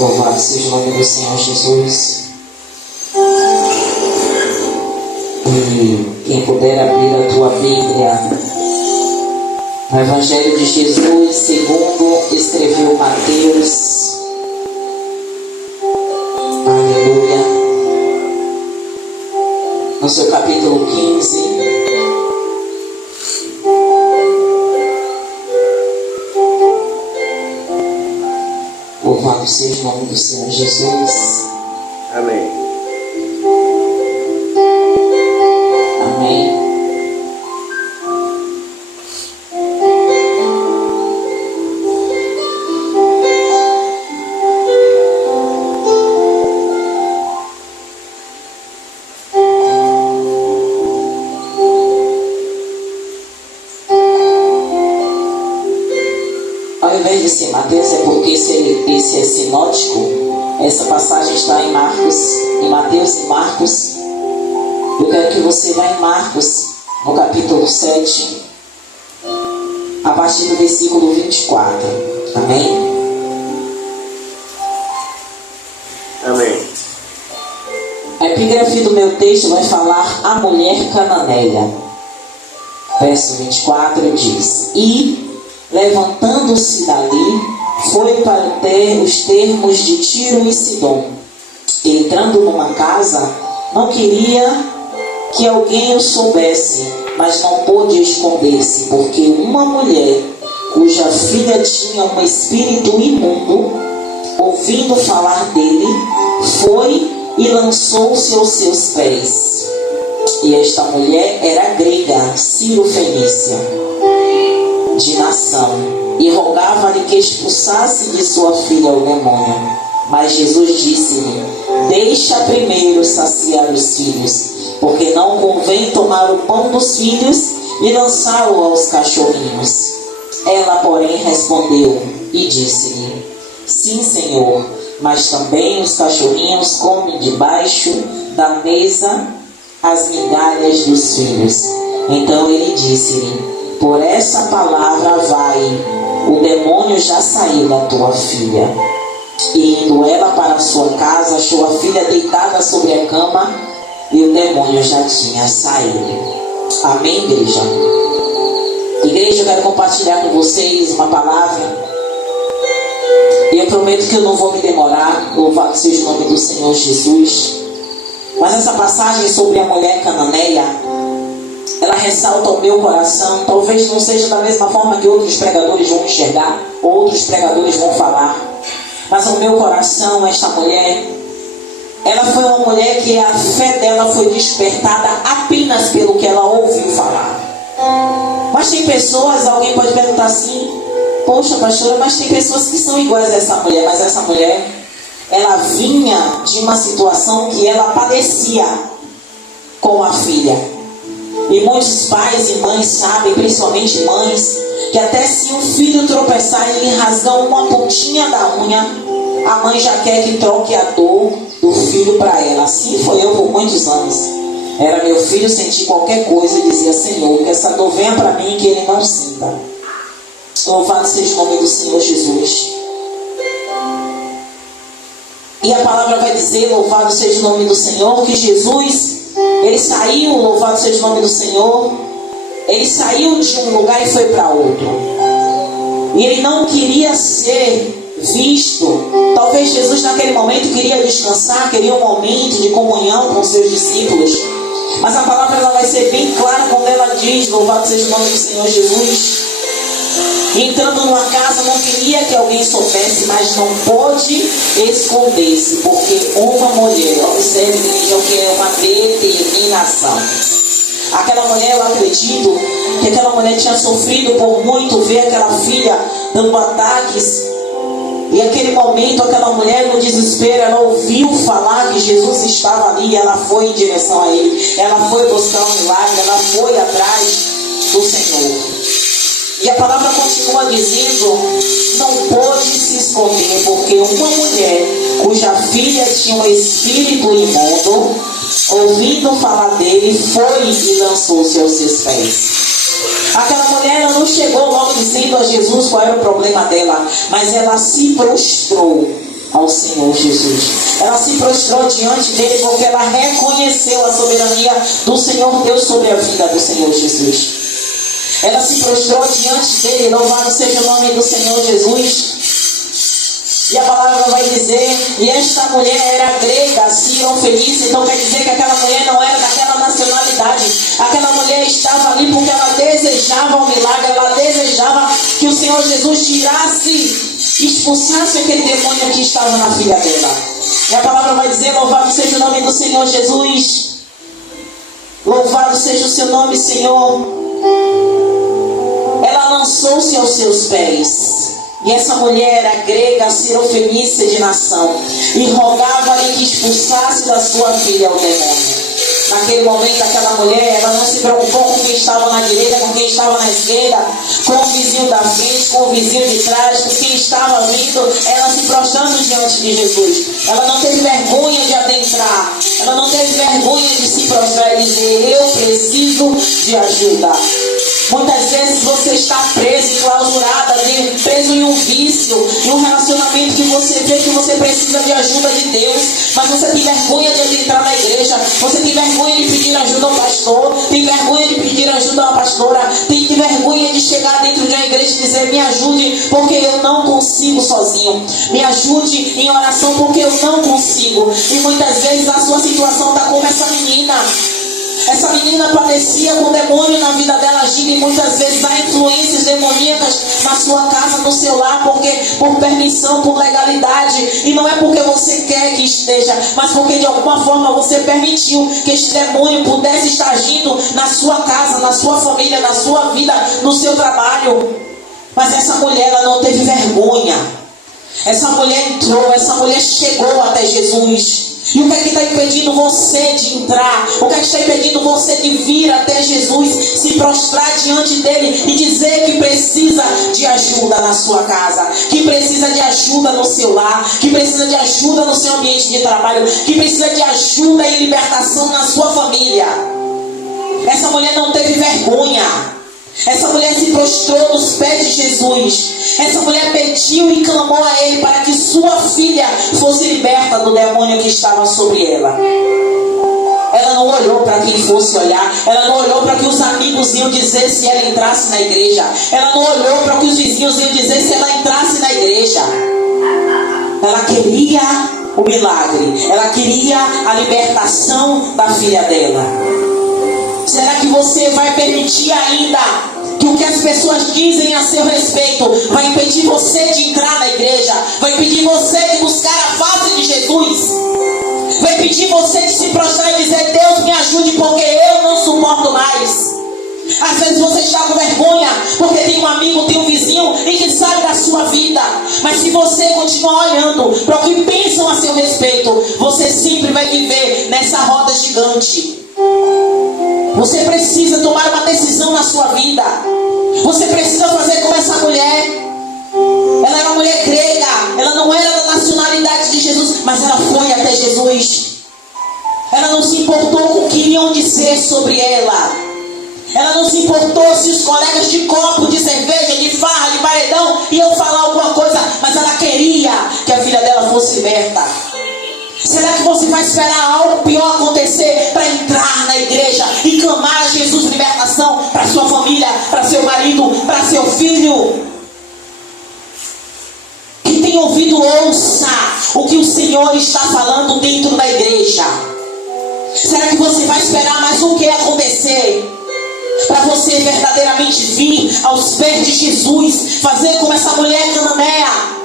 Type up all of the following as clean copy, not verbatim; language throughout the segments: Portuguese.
Louvado seja o nome do Senhor Jesus. E quem puder abrir a tua Bíblia no Evangelho de Jesus segundo escreveu Mateus. Aleluia. No seu capítulo 15. Louvado seja o nome do Senhor Jesus. Amém. Amém. Ao invés de ser Mateus, é porque esse é sinótico. Essa passagem está em Mateus e Marcos. Eu quero que você vá em Marcos, no capítulo 7, a partir do versículo 24. Amém? Amém. A epígrafe do meu texto vai falar a mulher cananeia. Verso 24 diz: E, levantando-se dali, foi para os termos de Tiro e Sidom. E, entrando numa casa, não queria que alguém o soubesse, mas não pôde esconder-se, porque uma mulher, cuja filha tinha um espírito imundo, ouvindo falar dele, foi e lançou-se aos seus pés. E esta mulher era grega, Ciro-fenícia, de nação, e rogava-lhe que expulsasse de sua filha o demônio. Mas Jesus disse-lhe: Deixa primeiro saciar os filhos, porque não convém tomar o pão dos filhos e lançá-lo aos cachorrinhos. Ela, porém, respondeu e disse-lhe: Sim, Senhor, mas também os cachorrinhos comem debaixo da mesa as migalhas dos filhos. Então ele disse-lhe: Por essa palavra vai, o demônio já saiu da tua filha. E indo ela para a sua casa, achou a filha deitada sobre a cama, e o demônio já tinha saído. Amém, igreja? Igreja, eu quero compartilhar com vocês uma palavra. E eu prometo que eu não vou me demorar. Louvado seja o nome do Senhor Jesus. Mas essa passagem sobre a mulher cananeia, ela ressalta o meu coração. Talvez não seja da mesma forma que outros pregadores vão enxergar, outros pregadores vão falar. Mas o meu coração, esta mulher, ela foi uma mulher que a fé dela foi despertada apenas pelo que ela ouviu falar. Mas tem pessoas, alguém pode perguntar assim: Poxa, pastora, mas tem pessoas que são iguais a essa mulher. Mas essa mulher, ela vinha de uma situação que ela padecia com a filha. E muitos pais e mães sabem, principalmente mães, que até se um filho tropeçar e lhe rasgar uma pontinha da unha, a mãe já quer que troque a dor do filho para ela. Assim foi eu por muitos anos. Era meu filho sentir qualquer coisa e dizia: Senhor, que essa dor venha para mim e que ele não sinta. Louvado seja o nome do Senhor Jesus. E a palavra vai dizer, louvado seja o nome do Senhor, que Jesus, ele saiu, louvado seja o nome do Senhor, ele saiu de um lugar e foi para outro. E ele não queria ser visto. Talvez Jesus naquele momento queria descansar, queria um momento de comunhão com seus discípulos. Mas a palavra ela vai ser bem clara quando ela diz, louvado seja o nome do Senhor Jesus. Entrando numa casa, não queria que alguém soubesse, mas não pôde esconder-se, porque uma mulher, observe, igreja, o que é uma determinação. Aquela mulher, eu acredito que aquela mulher tinha sofrido por muito ver aquela filha dando ataques. E aquele momento, aquela mulher no desespero, ela ouviu falar que Jesus estava ali, e ela foi em direção a ele. Ela foi buscar um milagre, ela foi atrás do Senhor. E a palavra continua dizendo: não pôde se esconder, porque uma mulher cuja filha tinha um espírito imundo, ouvindo falar dele, foi e lançou-se aos seus pés. Aquela mulher, ela não chegou logo dizendo a Jesus qual era o problema dela, mas ela se prostrou ao Senhor Jesus. Ela se prostrou diante dele porque ela reconheceu a soberania do Senhor Deus sobre a vida do Senhor Jesus. Ela se prostrou diante dele. Louvado seja o nome do Senhor Jesus. E a palavra vai dizer, e esta mulher era grega, cirofenícia. Então quer dizer que aquela mulher não era daquela nacionalidade. Aquela mulher estava ali porque ela desejava um milagre. Ela desejava que o Senhor Jesus tirasse, expulsasse aquele demônio que estava na filha dela. E a palavra vai dizer, louvado seja o nome do Senhor Jesus. Louvado seja o seu nome, Senhor. Ela lançou-se aos seus pés. E essa mulher era grega, cirofenícia de nação, e rogava-lhe que expulsasse da sua filha o demônio. Naquele momento, aquela mulher, ela não se preocupou com quem estava na direita, com quem estava na esquerda, com o vizinho da frente, com o vizinho de trás, com quem estava vindo, ela se prostrando diante de Jesus. Ela não teve vergonha de adentrar, ela não teve vergonha de se prostrar e dizer, eu preciso de ajuda. Muitas vezes você está preso, enclausurada, preso em um vício, em um relacionamento que você vê que você precisa de ajuda de Deus, mas você tem vergonha de adentrar na igreja, você tem vergonha de pedir ajuda ao pastor, tem vergonha de pedir ajuda à pastora, tem vergonha de chegar dentro de uma igreja e dizer, me ajude porque eu não consigo sozinho, me ajude em oração porque eu não consigo. E muitas vezes a sua situação está como essa menina. Essa menina padecia com demônio na vida dela agindo, e muitas vezes há influências demoníacas na sua casa, no seu lar, porque por permissão, por legalidade, e não é porque você quer que esteja, mas porque de alguma forma você permitiu que este demônio pudesse estar agindo na sua casa, na sua família, na sua vida, no seu trabalho. Mas essa mulher, ela não teve vergonha. Essa mulher entrou, essa mulher chegou até Jesus. E o que é que está impedindo você de entrar? O que é que está impedindo você de vir até Jesus, se prostrar diante dele e dizer que precisa de ajuda na sua casa, que precisa de ajuda no seu lar, que precisa de ajuda no seu ambiente de trabalho, que precisa de ajuda e libertação na sua família? Essa mulher não teve vergonha. Essa mulher se prostrou nos pés de Jesus. Essa mulher pediu e clamou a ele para que sua filha fosse liberta do demônio que estava sobre ela. Ela não olhou para quem fosse olhar. Ela não olhou para que os amigos iam dizer se ela entrasse na igreja. Ela não olhou para que os vizinhos iam dizer se ela entrasse na igreja. Ela queria o milagre. Ela queria a libertação da filha dela. Será que você vai permitir ainda que o que as pessoas dizem a seu respeito vai impedir você de entrar na igreja? Vai impedir você de buscar a face de Jesus? Vai impedir você de se prostrar e dizer, Deus me ajude porque eu não suporto mais? Às vezes você está com vergonha porque tem um amigo, tem um vizinho e que sabe da sua vida. Mas se você continuar olhando para o que pensam a seu respeito, você sempre vai viver nessa roda gigante. Você precisa tomar uma decisão na sua vida. Você precisa fazer como essa mulher. Ela era uma mulher grega. Ela não era da nacionalidade de Jesus, mas ela foi até Jesus. Ela não se importou com o que iriam dizer sobre ela. Ela não se importou se os colegas de copo, de cerveja, de farra, de paredão iam falar alguma coisa, mas ela queria que a filha dela fosse liberta. Será que você vai esperar algo pior acontecer para entrar na igreja e clamar a Jesus libertação para sua família, para seu marido, para seu filho? Quem tem ouvido, ouça o que o Senhor está falando dentro da igreja. Será que você vai esperar mais o que acontecer para você verdadeiramente vir aos pés de Jesus, fazer como essa mulher cananeia?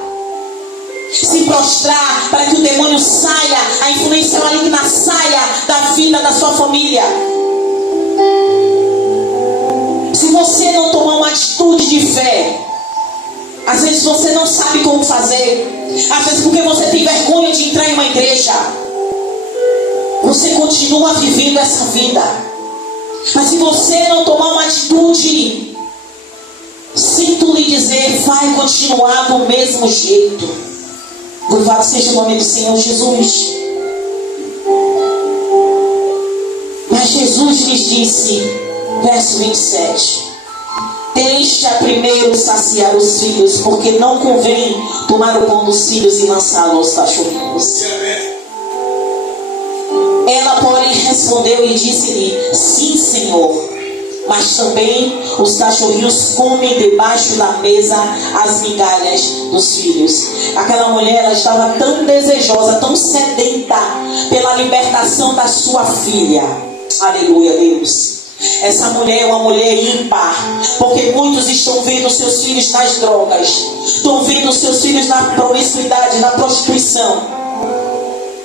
Se prostrar para que o demônio saia, a influência maligna saia da vida da sua família. Se você não tomar uma atitude de fé, às vezes você não sabe como fazer, às vezes porque você tem vergonha de entrar em uma igreja, você continua vivendo essa vida. Mas se você não tomar uma atitude, sinto lhe dizer, vai continuar do mesmo jeito. Louvado seja o nome do Senhor Jesus. Mas Jesus lhes disse, verso 27, Deixa primeiro saciar os filhos, porque não convém tomar o pão dos filhos e lançá-lo aos cachorrinhos. Ela, porém, respondeu e disse-lhe: sim, Senhor, mas também os cachorrinhos comem debaixo da mesa as migalhas dos filhos. Aquela mulher, ela estava tão desejosa, tão sedenta pela libertação da sua filha. Aleluia, Deus. Essa mulher é uma mulher ímpar, porque muitos estão vendo seus filhos nas drogas, estão vendo seus filhos na promiscuidade, na prostituição,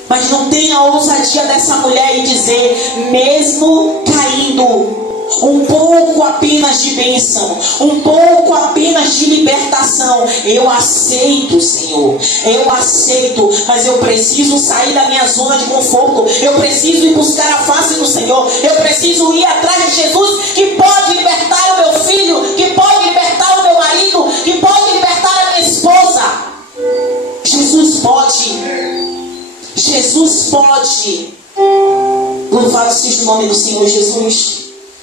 mas não tem a ousadia dessa mulher e dizer: mesmo caindo, um pouco apenas de bênção, um pouco apenas de libertação, eu aceito, Senhor, eu aceito, mas eu preciso sair da minha zona de conforto, eu preciso ir buscar a face do Senhor, eu preciso ir atrás de Jesus, que pode libertar o meu filho, que pode libertar o meu marido, que pode libertar a minha esposa. Jesus pode, Jesus pode. Louvado seja o nome do Senhor Jesus.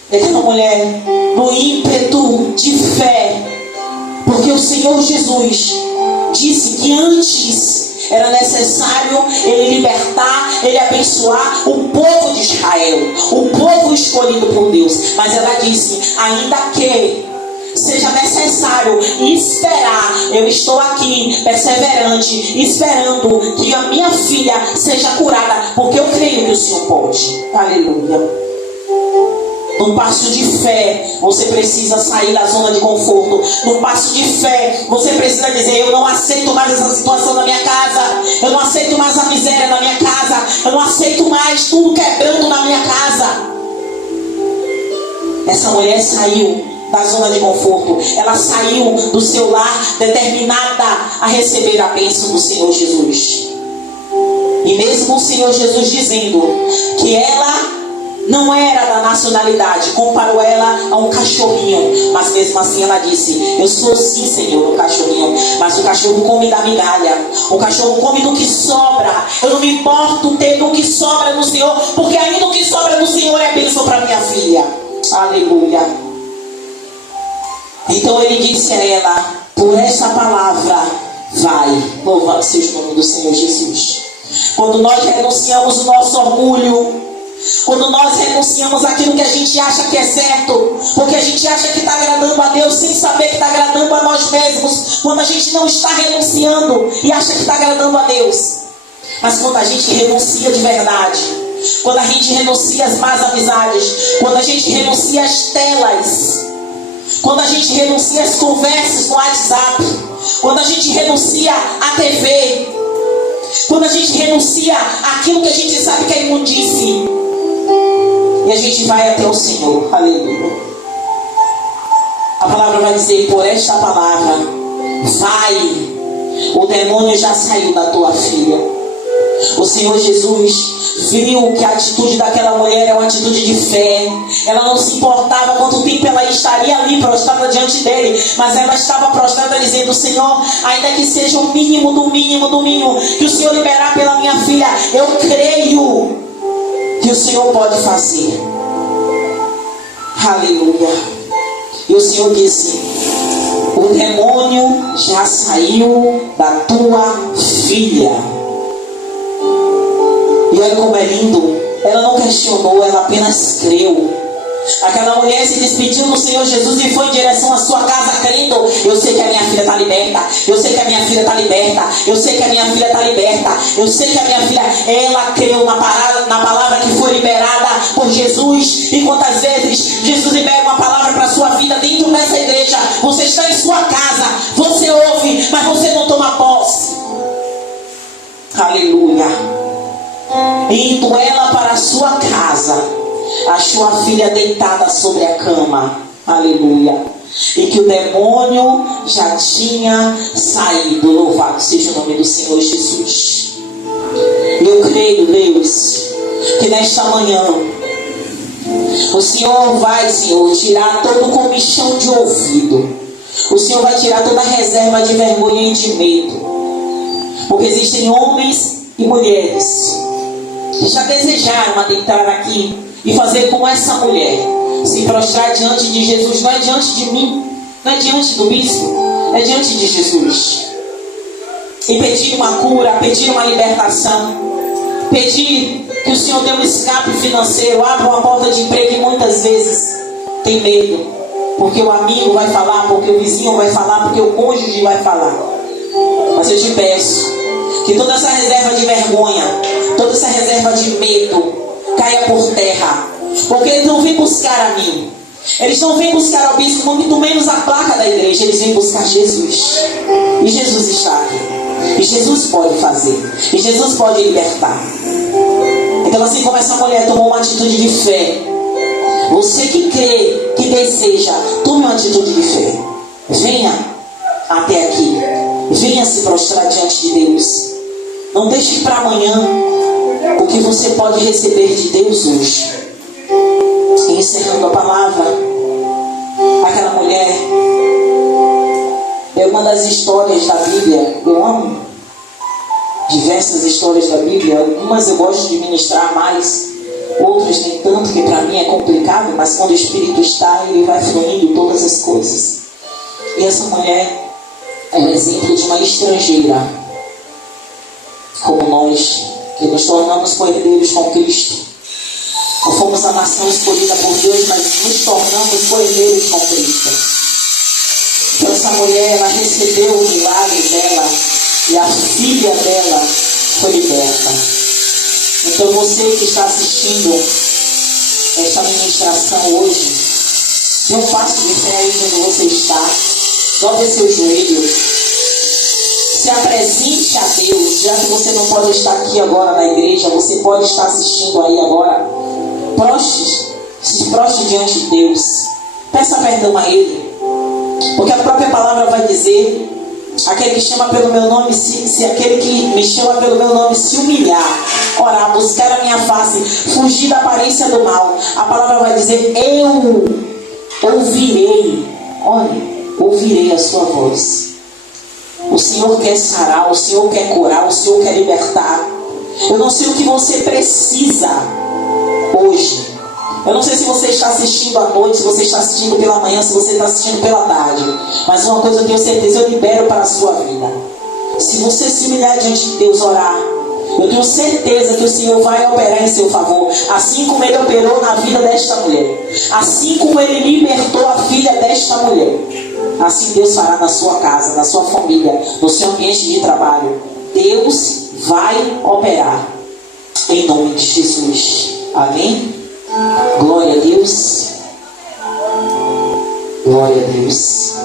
Aquela mulher, no ímpeto de fé, porque o Senhor Jesus disse que antes era necessário Ele libertar, Ele abençoar o povo de Israel, o povo escolhido por Deus. Mas ela disse: ainda que seja necessário esperar, eu estou aqui perseverante, esperando que a minha filha seja curada, porque eu creio que o Senhor pode. Aleluia. Num passo de fé, você precisa sair da zona de conforto. Num passo de fé, você precisa dizer: eu não aceito mais essa situação na minha casa, eu não aceito mais a miséria na minha casa, eu não aceito mais tudo quebrando na minha casa. Essa mulher saiu da zona de conforto, ela saiu do seu lar determinada a receber a bênção do Senhor Jesus. E mesmo o Senhor Jesus dizendo que ela não era da nacionalidade, comparou ela a um cachorrinho, mas mesmo assim ela disse: eu sou sim, Senhor, um cachorrinho, mas o cachorro come da migalha, o cachorro come do que sobra. Eu não me importo ter do que sobra no Senhor, porque ainda o que sobra no Senhor é bênção para minha filha. Aleluia. Então ele disse a ela: por essa palavra vai. Louvado seja o nome do Senhor Jesus. Quando nós renunciamos o nosso orgulho, quando nós renunciamos aquilo que a gente acha que é certo, porque a gente acha que está agradando a Deus sem saber que está agradando a nós mesmos, quando a gente não está renunciando e acha que está agradando a Deus, mas quando a gente renuncia de verdade, quando a gente renuncia às más amizades, quando a gente renuncia às telas, quando a gente renuncia às conversas no WhatsApp, quando a gente renuncia à TV, quando a gente renuncia àquilo que a gente sabe que é imundície, e a gente vai até o Senhor. Aleluia. A palavra vai dizer: por esta palavra vai, o demônio já saiu da tua filha. O Senhor Jesus viu que a atitude daquela mulher é uma atitude de fé. Ela não se importava quanto tempo ela estaria ali prostrada diante dele, mas ela estava prostrada dizendo: Senhor, ainda que seja o mínimo do mínimo do mínimo que o Senhor liberar pela minha filha, eu creio que o Senhor pode fazer. Aleluia. E o Senhor disse: o demônio já saiu da tua filha. E olha como é lindo. Ela não questionou, ela apenas creu. Aquela mulher se despediu do Senhor Jesus e foi em direção à sua casa crendo: eu sei que a minha filha está liberta, eu sei que a minha filha está liberta, eu sei que a minha filha está liberta, eu sei que a minha filha... Ela creu na palavra que foi liberada por Jesus. E quantas vezes Jesus libera uma palavra para a sua vida dentro dessa igreja, você está em sua casa, você ouve, mas você não toma posse. Aleluia. Indo ela para a sua casa, achou a filha deitada sobre a cama. Aleluia. E que o demônio já tinha saído. Louvado seja o nome do Senhor Jesus. Eu creio, Deus, que nesta manhã o Senhor vai, Senhor, tirar todo o comichão de ouvido. O Senhor vai tirar toda a reserva de vergonha e de medo. Porque existem homens e mulheres que já desejaram adentrar aqui e fazer como essa mulher, se prostrar diante de Jesus. Não é diante de mim, Não é diante do bispo, é diante de Jesus. E pedir uma cura, pedir uma libertação, pedir que o Senhor dê um escape financeiro, abra uma porta de emprego, e muitas vezes tem medo, porque o amigo vai falar, porque o vizinho vai falar, porque o cônjuge vai falar. Mas eu te peço que toda essa reserva de vergonha, toda essa reserva de medo caia por terra, porque eles não vêm buscar a mim, eles não vêm buscar ao bispo, muito menos a placa da igreja, eles vêm buscar Jesus. E Jesus está aqui, e Jesus pode fazer, e Jesus pode libertar. Então, assim como essa mulher tomou uma atitude de fé, você que crê, que deseja, tome uma atitude de fé. Venha até aqui, venha se prostrar diante de Deus. Não deixe para amanhã o que você pode receber de Deus hoje. E encerrando a palavra, aquela mulher é uma das histórias da Bíblia. Eu amo diversas histórias da Bíblia. Algumas eu gosto de ministrar mais, outras nem tanto, que para mim é complicado, mas quando o Espírito está, ele vai fluindo todas as coisas. E essa mulher é um exemplo de uma estrangeira, como nós, que nos tornamos co-herdeiros com Cristo. Não fomos a nação escolhida por Deus, mas nos tornamos co-herdeiros com Cristo. Então essa mulher, ela recebeu o milagre dela, e a filha dela foi liberta. Então você que está assistindo esta ministração hoje, dê um passo de fé aí onde você está, dobre seus joelhos, se apresente a Deus. Já que você não pode estar aqui agora na igreja, você pode estar assistindo aí agora, se prostre diante de Deus, peça perdão a Ele, porque a própria palavra vai dizer: aquele que chama pelo meu nome, se aquele que me chama pelo meu nome se humilhar, orar, buscar a minha face, fugir da aparência do mal, a palavra vai dizer: eu ouvirei. Olha, ouvirei a sua voz. O Senhor quer sarar, o Senhor quer curar, o Senhor quer libertar. Eu não sei o que você precisa hoje. Eu não sei se você está assistindo à noite, se você está assistindo pela manhã, se você está assistindo pela tarde. Mas uma coisa eu tenho certeza, eu libero para a sua vida. Se você se humilhar diante de Deus, orar, eu tenho certeza que o Senhor vai operar em seu favor. Assim como Ele operou na vida desta mulher. Assim como Ele libertou a filha desta mulher. Assim Deus fará na sua casa, na sua família, no seu ambiente de trabalho. Deus vai operar. Em nome de Jesus. Amém? Glória a Deus. Glória a Deus.